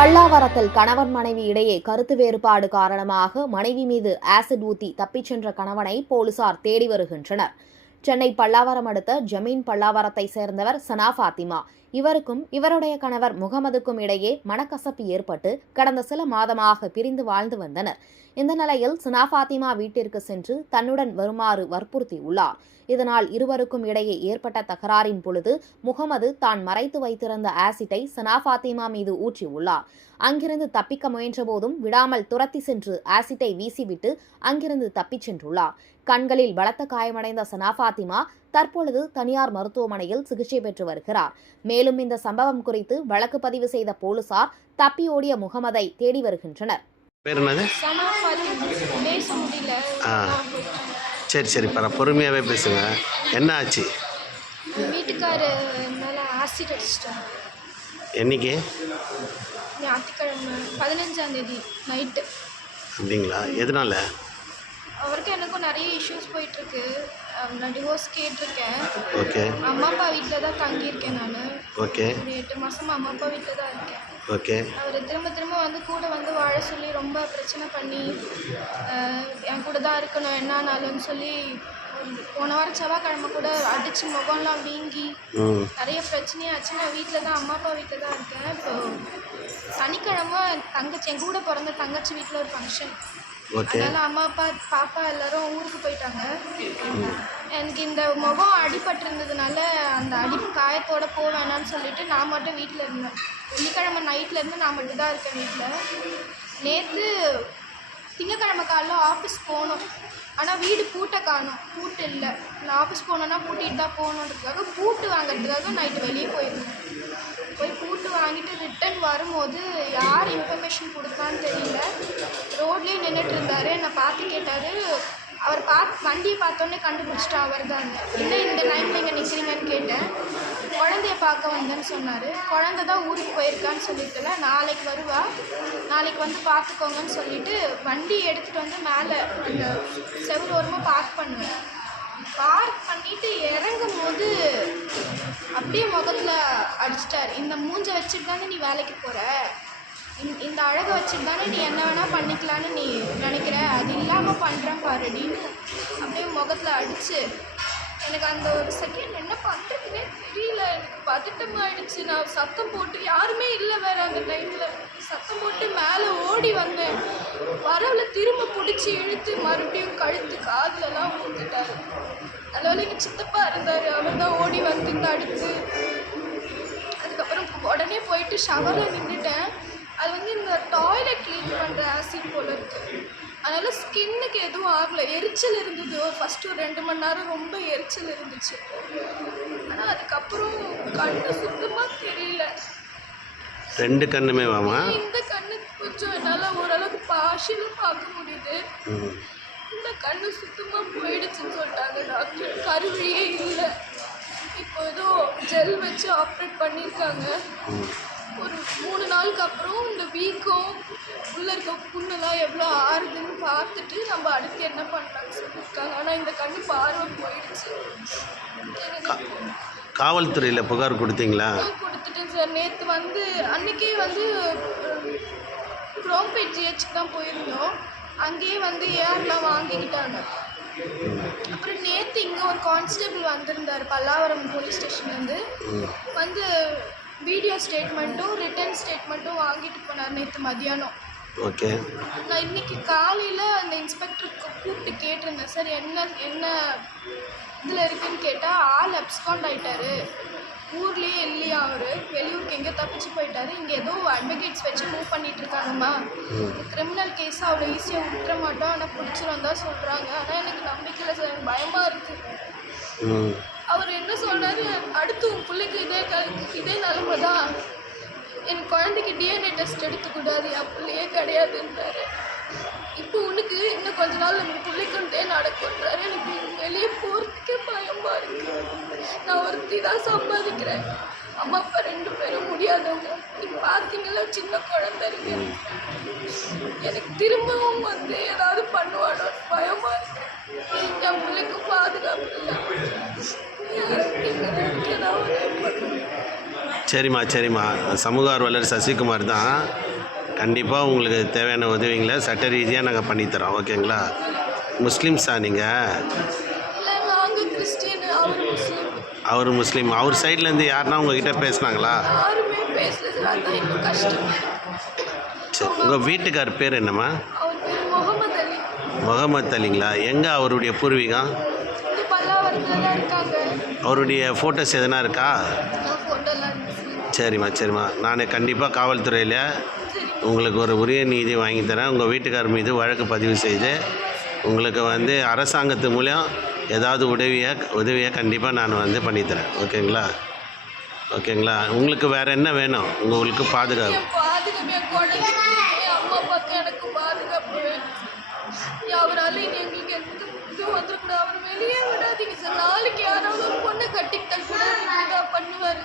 பல்லாவரத்தில் கணவன் மனைவி இடையே கருத்து வேறுபாடு காரணமாக மனைவி மீது ஆசிட் ஊத்தி தப்பிச் சென்ற கணவனை போலீசார் தேடி வருகின்றனர். சென்னை பல்லாவரம் அடுத்த ஜமீன் பல்லாவரத்தை சேர்ந்தவர் சனா ஃபாத்திமா. இவருக்கும் இவருடைய கணவர் முகமதுக்கும் இடையே மனக்கசப்பு ஏற்பட்டு கடந்த சில மாதமாக பிரிந்து வாழ்ந்து வந்தனர். இந்த நிலையில் சனா ஃபாத்திமா வீட்டிற்கு சென்று தன்னுடன் வருமாறு வற்புறுத்தியுள்ளார். இதனால் இருவருக்கும் இடையே ஏற்பட்ட தகராறின் பொழுது முகமது தான் மறைத்து வைத்திருந்த ஆசிட்டை சனா ஃபாத்திமா மீது ஊற்றியுள்ளார். அங்கிருந்து தப்பிக்க முயன்றபோதும் விடாமல் துரத்தி சென்று ஆசிட்டை வீசிவிட்டு அங்கிருந்து தப்பிச் சென்றுள்ளார். கண்களில் பலத்த காயமடைந்த சனா ஃபாத்திமா தற்பொழுது தனியார் மருத்துவமனையில் சிகிச்சை பெற்று வருகிறார். மேலும் இந்த சம்பவம் குறித்து வழக்கு பதிவு செய்த போலீசார் தப்பியோடிய முகமதை தேடி வருகின்றனர். சரி பொறுமையாகவே பேசுங்க. என்ன ஆச்சு? வீட்டுக்காரு மேலே ஆசிட் அடிச்சிட்டாங்க. என்னைக்கு? ஞாயிற்றுக்கிழமை 15ஆம் தேதி நைட்டு. அப்படிங்களா? எதனால? அவருக்கு எனக்கும் நிறைய இஷ்யூஸ் போயிட்டுருக்கு. நான் டிவோர்ஸ் கேட்டிருக்கேன். ஓகே. அம்மா அப்பா வீட்டில் தான் தங்கியிருக்கேன் நான். ஓகே. ஒரு 8 மாதமாக அம்மா அப்பா வீட்டில் தான் இருக்கேன். ஓகே. அவர் திரும்ப வந்து கூட வந்து வாழ சொல்லி ரொம்ப பிரச்சனை பண்ணி என் கூட தான் இருக்கணும் என்னானாலும்னு சொல்லி போன வாரம் செவ்வாய்க்கிழமை கூட அடித்து முகம்லாம் வீங்கி நிறைய பிரச்சனையாச்சு. நான் வீட்டில் தான் அம்மா அப்பா வீட்டில் தான் இருக்கேன். இப்போ சனிக்கிழமை தங்கச்சி என் கூட பிறந்த தங்கச்சி வீட்டில் ஒரு ஃபங்க்ஷன். அதனால் அம்மா அப்பா பாப்பா எல்லோரும் ஊருக்கு போயிட்டாங்க. எனக்கு இந்த முகம் அடிபட்டிருந்ததுனால அந்த காயத்தோடு வேணான்னு சொல்லிட்டு நான் மட்டும் வீட்டில் இருந்தேன். வெள்ளிக்கிழமை நைட்லேருந்து நான் மட்டும் தான் இருக்கேன் வீட்டில். நேற்று திங்கக்கிழமை காலைல ஆஃபீஸ் போகணும். ஆனால் வீடு பூட்டை காணும். பூட்டு இல்லை. நான் ஆஃபீஸ் போனேன்னா பூட்டிகிட்டு தான் போகணுன்றதுக்காக பூட்டு வாங்கிறதுக்காக நைட்டு வெளியே போயிருந்தேன். போய் பூட்டு வாங்கிட்டு ரிட்டன் வரும்போது யார் இன்ஃபர்மேஷன் கொடுத்தான்னு தெரியல. ரோட்லேயே நின்றுட்டு இருந்தார். என்னை பார்த்து கேட்டார். அவர் வண்டியை பார்த்தோன்னே கண்டுபிடிச்சிட்டா அவர் தான். என்ன இந்த டைமில் இங்கே நிற்கிறீங்கன்னு கேட்டேன். குழந்தைய பார்க்க வந்தேன்னு சொன்னார். குழந்தை தான் ஊருக்கு போயிருக்கான்னு சொல்லிட்டுல நாளைக்கு வருவா, நாளைக்கு வந்து பார்த்துக்கோங்கன்னு சொல்லிவிட்டு வண்டி எடுத்துகிட்டு வந்து மேலே அந்த செவ்வறு ஓரமாக பார்க் பண்ணுவேன். பார்க் பண்ணிவிட்டு இறங்கும் போது அப்படியே முகத்தில் அடிச்சிட்டார். இந்த மூஞ்சை வச்சுட்டு தானே நீ வேலைக்கு போகிற, இந்த அழகை வச்சுட்டு தானே நீ என்ன வேணால் பண்ணிக்கலான்னு நீ நினைக்கிற, அது இல்லாமல் பண்ணுறேன் பாருடின்னு அப்படியே முகத்தில் அடித்து எனக்கு அந்த ஒரு செகண்ட் என்ன பண்ணுறதுனே தெரியல. எனக்கு பதட்டமாகிடுச்சு. நான் சத்தம் போட்டு யாருமே இல்லை வேறு அந்த டைமில். சத்தம் போட்டு மேலே ஓடி வந்தேன். வரவில் திரும்ப பிடிச்சி இழுத்து மறுபடியும் கழுத்து காதுலலாம் ஊற்றிட்டாரு. அதனால எங்கள் சித்தப்பா இருந்தார். அவர் தான் ஓடி வந்து இந்த அடுத்து. அதுக்கப்புறம் உடனே போயிட்டு ஷவரில் நின்றுட்டேன். அது வந்து இந்த டாய்லெட் க்ளீன் பண்ணுற ஆசிட் போல் இருக்குது. அதனால் ஸ்கின்னுக்கு எதுவும் ஆகலை. எரிச்சல் இருந்தது. ஃபஸ்ட்டு ஒரு 2 மணி நேரம் ரொம்ப எரிச்சல் இருந்துச்சு. ஆனால் அதுக்கப்புறம் கண்ணு சுத்தமாக தெரியல. 2 கண்ணுமே வாமா? இந்த கண்ணுக்கு கொஞ்சம் என்னால் ஓரளவுக்கு பார்ஷியலாக பார்க்க முடியுது. இந்த கண்ணு சுத்தமாக போயிடுச்சுன்னு சொல்லிட்டாங்க டாக்டர். கருவிழியே இல்லை. இப்போ ஏதோ ஜெல் வச்சு ஆப்ரேட் பண்ணியிருக்காங்க. ஒரு 3 நாளுக்கு அப்புறம் இந்த வீக்கம் உள்ளே இருக்க புண்ணெல்லாம் எவ்வளோ ஆறுதுன்னு பார்த்துட்டு நம்ம அடுத்து என்ன பண்ணலான்னு சொல்லியிருக்காங்க. ஆனால் இந்த கண்ணு பார்வை போயிடுச்சு. காவல்துறையில் புகார் கொடுத்தீங்களா? கொடுத்துட்டேன் சார். நேற்று வந்து அன்றைக்கே வந்து குரோம்பேட் ஜிஹெச்சுக்கு தான் போயிருந்தோம். அங்கேயே வந்து ஏர்லாம் வாங்கிக்கிட்டாங்க. அப்புறம் நேற்று இங்கே ஒரு கான்ஸ்டபிள் வந்திருந்தார் பல்லாவரம் போலீஸ் ஸ்டேஷன்லேருந்து. வந்து வீடியோ ஸ்டேட்மெண்ட்டும் ரிட்டன் ஸ்டேட்மெண்ட்டும் வாங்கிட்டு போனார் நேற்று மதியானம். ஓகே. நான் இன்றைக்கி காலையில் அந்த இன்ஸ்பெக்டருக்கு கூப்பிட்டு கேட்டிருந்தேன். சார் என்ன இதில் இருக்குதுன்னு கேட்டால் ஆள் அப்ஸ்காண்ட் ஆகிட்டாரு, ஊர்லேயே இல்லையா, அவர் வெளியூருக்கு எங்கேயோ தப்பிச்சு போயிட்டாரு, இங்கே ஏதோ அட்வொகேட்ஸ் வச்சு மூவ் பண்ணிகிட்டு இருக்காங்கம்மா, கிரிமினல் கேஸ் அவ்வளோ ஈஸியாக விட்டுற மாட்டோம், ஆனால் பிடிச்சிரும் தான் சொல்கிறாங்க. ஆனால் எனக்கு நம்பிக்கையில் சார், எனக்கு பயமாக இருக்குது. அவர் என்ன சொன்னார், அடுத்து உன் பிள்ளைக்கு இதே நிலமை தான், என் குழந்தைக்கு டிஎன்ஏ டெஸ்ட் எடுத்துக்கூடாது, என் பிள்ளையே கிடையாதுன்றாரு. இப்போ உனக்கு இன்னும் கொஞ்ச நாள் நம்ம பிள்ளைக்குண்டே நடக்குன்றாரு. எனக்கு வெளியே போகிறதுக்கே பயமாக இருக்குது. நான் ஒருத்தி தான் சம்பாதிக்கிறேன். அம்மா அப்பா 2 பேரும் முடியாதவங்க. நீங்கள் பார்த்தீங்களா, சின்ன குழந்தை இருக்கு. எனக்கு திரும்பவும் வந்து ஏதாவது பண்ணுவானோ பயமாக இருக்கு. என் பிள்ளைக்கு பாதுகாப்பு இல்லை. ஏதாவது சரிம்மா சமூக ஆர்வலர் சசிகுமார் தான். கண்டிப்பாக உங்களுக்கு தேவையான உதவிங்களை சட்ட ரீதியாக நாங்கள் பண்ணித்தரோம். ஓகேங்களா? முஸ்லீம்ஸா நீங்கள்? இல்லை நாங்கள் கிறிஸ்டின், அவர் முஸ்லீம். அவர் முஸ்லீம். அவர் சைட்லேருந்து யாருன்னா உங்ககிட்ட பேசுனாங்களா? யாருமே பேசல சார், அதான் இன்னும் கஷ்டமா இருக்கு. சரி, உங்கள் வீட்டுக்கார் பேர் என்னம்மா? அவர் பேர் முகமது அலி. முகமது அலிங்களா? எங்கே அவருடைய பூர்வீகம்? இது பல்லாவரத்தில் தான் இருக்காங்க. அவருடைய ஃபோட்டோஸ் எதனா இருக்கா? ஃபோட்டோலாம் இருக்கு. சரிம்மா நான் கண்டிப்பாக காவல்துறையில் உங்களுக்கு ஒரு உரிய நீதி வாங்கி தரேன். உங்கள் வீட்டுக்கார் மீது வழக்கு பதிவு செய்து உங்களுக்கு வந்து அரசாங்கத்து மூலம் ஏதாவது உதவியை கண்டிப்பாக நான் வந்து பண்ணித்தரேன். ஓகேங்களா? உங்களுக்கு வேறு என்ன வேணும்? உங்களுக்கு பாதுகாப்பு. பாதுகாப்பு என் குழந்தைக்கு, என் அம்மா அப்பாவுக்கு எனக்கு பாதுகாப்பு வேணும். அவரால் எங்களுக்கு எந்த இதுவும் வந்துடக்கூடாது. அவர் வெளியே விடாதீங்க சார். நாளைக்கு யாராவது ஒரு பொண்ணை கட்டிக்கிட்டா கூட இப்படிதான் பண்ணுவார்.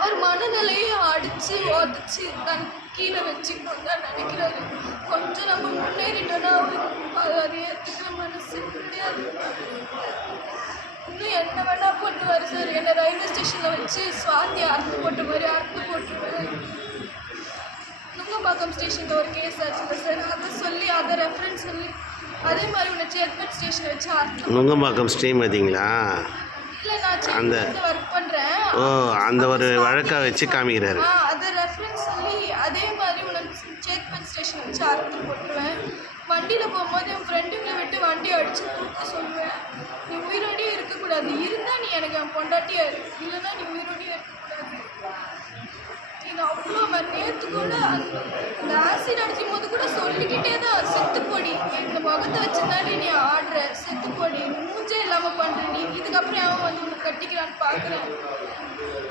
அவர் மனநிலையை அடித்து உதச்சி தன் கீழே வச்சுக்கணும் தான் நினைக்கிறாரு. கொஞ்சம் நம்ம முன்னேறிட்டோன்னா அவருக்கு அதை ஏற்றுக்கிற மனசு கிடையாது. இன்னும் என்ன வேணா பண்ணுவார் சார். என்னை ரயில்வே ஸ்டேஷனில் வச்சு சுவாதி அறுத்து போட்டுருவேன். நுங்கம்பாக்கம் ஸ்டேஷனில் ஒரு கேஸ் ஆச்சுல்ல சார், அதை சொல்லி அதை ரெஃபரன்ஸ் சொல்லி அதே மாதிரி உன்னை சேத்பட் ஸ்டேஷனில் வச்சு அறுத்து. நுங்கம்பாக்கம் ஸ்ரீமதிங்களா? இல்லை, நான் சேத்பட்டில் ஒர்க் பண்ணுறேன். அந்த ஒரு வழக்கை வச்சு காமிக்கிறாரு. அதை ரெஃபரன்ஸ் சொல்லி அதே மாதிரி உன்னை சேத்பட் ஸ்டேஷன் வச்சு அறுத்து போட்டுருவேன். வண்டியில் போகும்போது என் ஃப்ரெண்டுங்களை விட்டு வண்டி அடித்து தூக்க சொல்லுவேன். நீ உயிரோடையே இருக்கக்கூடாது. இருந்தால் நீ எனக்கு என் பொண்டாட்டியா இருக்கு, இல்லைன்னா நீ உயிரோடையே இருக்கக்கூடாது. இது அவ்வளோ நேற்று கூட அந்த ஆசிட் அடிக்கும் போது கூட சொல்லிக்கிட்டே தான், செத்துப்பொடி இந்த முகத்தை வச்சுருந்தாடி நீ ஆடுற, செத்துப்பொடி மூஞ்சே இல்லாமல் பண்ணுற நீ, இதுக்கப்புறம் அவன் வந்து உன்னை கட்டிக்கிறான்னு பார்க்குறேன்.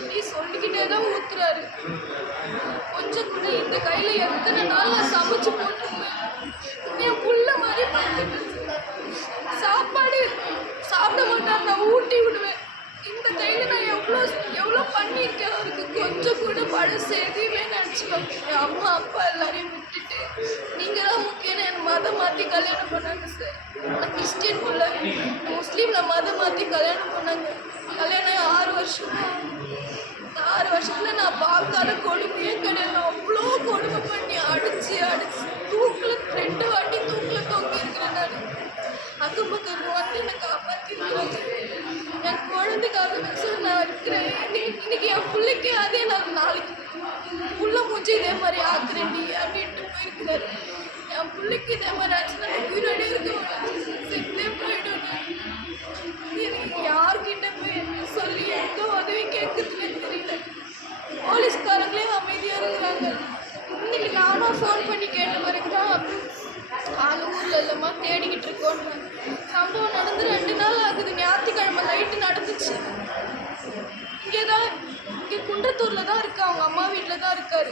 நீ சொல்லிக்கிட்டே தான் ஊத்துறாரு. கொஞ்சம் கூட இந்த கையில் எத்தனை நாள் நான் சமைச்சு போட்டுருவேன். என் புள்ள மாதிரி பார்த்துட்டு சாப்பாடு சாப்பிட மாட்டார், நான் ஊட்டி விடுவேன். இந்த கையில் நான் எவ்வளோ பண்ணியிருக்கேன். அவருக்கு கொஞ்சம் கூட பழசு எதையுமே நினச்சிப்பேன். என் அம்மா அப்பா எல்லாரையும் விட்டுட்டு நீங்கள் தான் முக்கியம் என் மதம் மாற்றி கல்யாணம் பண்ணாங்க சார். நான் கிறிஸ்டின் பிள்ளை, முஸ்லீமில் மதம் மாற்றி கல்யாணம் பண்ணாங்க. கல்யாணம் 6 வருஷம். 6 வருஷத்தில் நான் பார்க்காத கொடுமையே கிடையாது. அவ்வளோ கொடுமை பண்ணி அடித்து தூக்கில் 2 வாட்டி தூக்கில் தொங்கி இருக்கிறேன். நான் அக்கம் பக்கம் வந்து என்னை காப்பாற்றிருக்கிறாங்க. என் குழந்தைக்காக சார் நான் இருக்கிறேன். இன்னைக்கு என் பிள்ளைக்கு அதே நான் நாளைக்கு புள்ள மூச்சு இதே மாதிரி ஆக்குறேன்டி அப்படின்ட்டு போயிருக்கிறாரு. என் பிள்ளைக்கு இதே மாதிரி ஆச்சுன்னா உயிரோட இருக்க செத்தே போயிடும். எனக்கு யார்கிட்ட போய் என்ன சொல்லி எந்த உதவி கேட்குறதுன்னு தெரியல. போலீஸ்காரங்களே அமைதியாக இருக்கிறாங்க. இன்னைக்கு நானும் ஃபோன் பண்ணி கேட்ட பிறகு தான் ஆள் ஊரில் இல்லைம்மா தேடிக்கிட்டு இருக்கோன்னு. சம்பவம் நடந்து 2 நாள் ஆகுது. ஞாயிற்றுக்கிழமை நைட்டு நடந்துச்சு. இங்கே குன்றத்தூரில் தான் இருக்கு. அவங்க அம்மா வீட்டில் தான் இருக்காரு.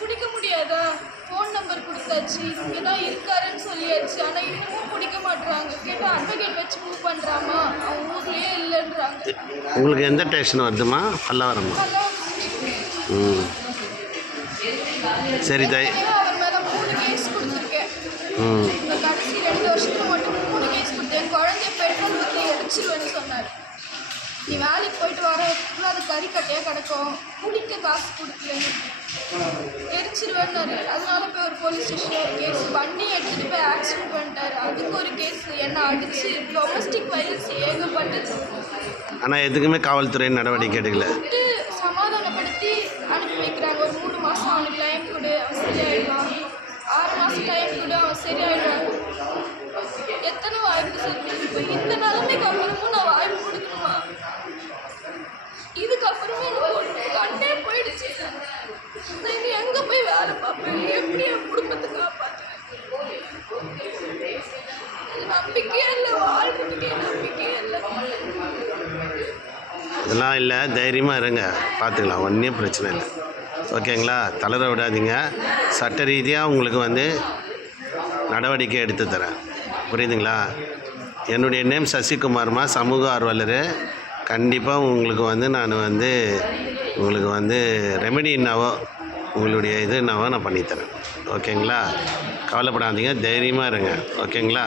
பிடிக்க முடியாதா? ஃபோன் நம்பர் கொடுத்தாச்சு, இங்கே தான் இருக்காருன்னு சொல்லியாச்சு. ஆனால் இன்னமும் பிடிக்க மாட்டுறாங்க. கேட்டால் அட்வொகேட் வச்சு மூவ் பண்ணுறாமா, அவங்க ஊர்லேயே இல்லைன்றாங்க. உங்களுக்கு எந்த ஸ்டேஷன் வருதுமா? பல்லாவரமா? சரி அவர் மேலே 3 கேஸ் கொடுத்துருக்கேன். இந்த கடைசி 2 வருஷத்துக்கு மட்டும் 3 கேஸ் கொடுத்தேன். என் குழந்தைய பெட்ரோல் ஊற்றி எரிச்சிருவேன்னு சொன்னார். நீ வேலைக்கு போயிட்டு வரதுக்குள்ள அது கறிக்கட்டையாக கிடக்கும், குடிக்க காசு கொடுக்கலன்னு எரிச்சிருவேன்னாரு. அதனால போய் ஒரு போலீஸ் ஸ்டேஷனில் ஒரு கேஸ், வண்டி எடுத்துகிட்டு போய் ஆக்சிடென்ட் பண்ணிட்டாரு. அதுக்கு ஒரு கேஸ், என்னை அடித்து டொமஸ்டிக் வயலன்ஸ் ஏகப்பட்டது. ஆனால் எதுக்குமே காவல்துறை நடவடிக்கை எடுக்கல. சமாதானப்படுத்தி அனுப்பி வைக்கிறாங்க. ஒரு 3 மாதம் அவனுக்கு டைம் கொடு, அவன் சரியாயிடலாம். 6 மாதம் டைம் கொடு, அவன் சரியாயிடுறான். எத்தனை வாய்ப்பு சொல்லி இப்போ இந்த நிலைமைக்கு அப்புறமும் நான் வாய்ப்பு கொடுக்கணுமா? இதுக்கப்புறமே எனக்கு கண்ணே போயிடுச்சு. நான் இது எங்கே போய் வேலை பார்ப்பேன்? எப்படி என் குடும்பத்தை காப்பாற்றுவேன்? நம்பிக்கையே இல்லை, வாழ்றதுக்கே நம்பிக்கையே இல்லை. இதெல்லாம் இல்லை, தைரியமாக இருங்க, பார்த்துக்கலாம், ஒன்றும் பிரச்சனை இல்லை. ஓகேங்களா? தளர விடாதீங்க. சட்ட ரீதியாக உங்களுக்கு வந்து நடவடிக்கை எடுத்து தரேன். புரியுதுங்களா? என்னுடைய நேம் சசிகுமார்மா, சமூக ஆர்வலர். கண்டிப்பாக உங்களுக்கு வந்து நான் வந்து உங்களுக்கு வந்து ரெமெடி என்னவோ உங்களுடைய இது என்னவோ நான் பண்ணித்தரேன். ஓகேங்களா? கவலைப்படாதீங்க, தைரியமாக இருங்க. ஓகேங்களா?